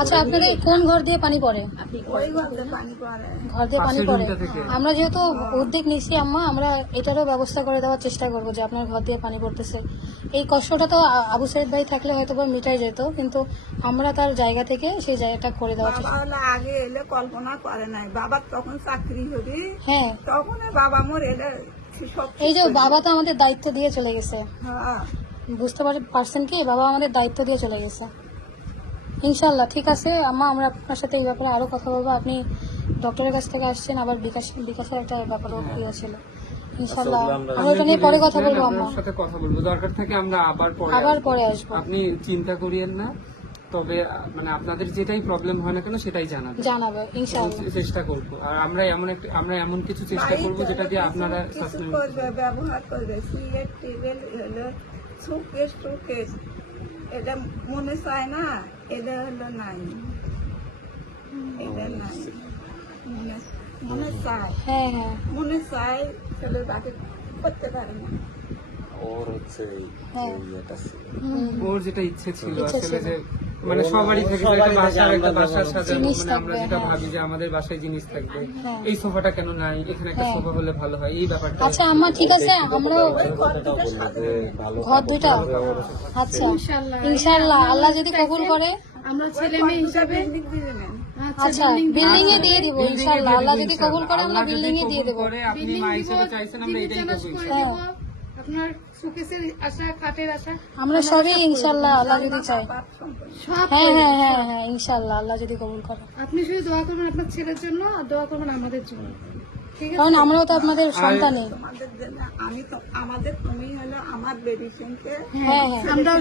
আচ্ছা, আপনাদের কোন ঘর দিয়ে পানি পড়ে? ওই ঘরে পানি পড়ে। ঘর দিয়ে পানি পড়ে। আমরা যেহেতু উদ্যোগ নিচ্ছি আম্মা, আমরা এটারও ব্যবস্থা করে দেওয়ার চেষ্টা করবো যে আপনার ঘর দিয়ে পানি পড়তেছে। এই কষ্টটা তো আবু সাইদ ভাই থাকলে হয়তো বা মিটাই যেত, কিন্তু আমরা তার জায়গা থেকে সেই জায়গাটা করে দেওয়ার বাবা চেষ্টা। হলে আগে এলে কল্পনা করে নাই, বাবার তখন চাকরি হবি, হ্যাঁ, তখন বাবা মোর এলে সব এই যে বাবা তো আমাদের দায়িত্ব দিয়ে চলে গেছে, হ্যাঁ। বুঝতে পারছেন কি, বাবা আমাদের দায়িত্ব দিয়ে চলে গেছে। ইনশাল্লাহ ঠিক আছে আম্মা, আমরা আপনার সাথে এই ব্যাপারে আরো কথা বলবো। আপনি ডক্টরের কাছ থেকে আসছেন, আবার বিকাশের একটা ব্যাপারও ইয়ে ছিল। ইনশাল্লাহ আমরা এটা নিয়ে পরে কথা বলবো আম্মা, আপনার সাথে কথা বলবো, দরকার থাকে আমরা আবার পরে আসবো। আপনি চিন্তা করিয়েন না, তবে মানে আপনাদের যেটাই প্রবলেম হয় না কেন সেটাই জানাবে ইনশাল্লাহ চেষ্টা করবো। আর আমরা এমন কিছু চেষ্টা করবো যেটা দিয়ে আপনারা কিছু করবে, ব্যবহার করবে, সিলেট টেবিল হলো সুকেশ এটা মনে চায় না, এটা হলো নাই, এটা নাই, মনে চায়, হ্যাঁ হ্যাঁ মনে চায়, ছেলে বাকি করতে পারে না। ওর হচ্ছে হ্যাঁ। ওর যেটা ইচ্ছে ছিল আসলে, যে মানে সবারই থাকে যে একটা বাসার সাথে, মানে আমরা যেটা ভাবি যে আমাদের বাসায় জিনিস থাকবে, এই সোফাটা কেন নাই, এখানে একটা সোফা হলে ভালো হয়, এই ব্যাপারটা। আচ্ছা আম্মা ঠিক আছে, আমরা ঘর দুইটা, আচ্ছা ইনশাল্লাহ আল্লাহ যদি কবুল করে আমরা ছেলে মেয়ে হিসাবে আচ্ছা বিল্ডিং এ দিয়ে দিব ইনশাল্লাহ, আল্লাহ যদি কবুল করে আমরা বিল্ডিং এ দিয়ে দেবো। আপনি মা হিসেবে চাইছেন, আমরা এটাই করবো। আপনার সুকেশের আশা, খাটের আশা, আমরা সবই ইনশাল্লাহ আল্লাহ যদি চাই। সব হ্যাঁ হ্যাঁ হ্যাঁ হ্যাঁ ইনশাল্লাহ আল্লাহ যদি কবুল করে। আপনি শুধু দোয়া করবেন আপনার ছেলের জন্য, আর দোয়া করবেন আমাদের জন্য, ঠিক আছে? কারণ আমরাও তো আপনাদের সন্তানই। তোমাদের জন্য আমি তো, আমাদের তুমি হলো আমার বেবি সঙ্গে হ্যাঁ হ্যাঁ আমরাও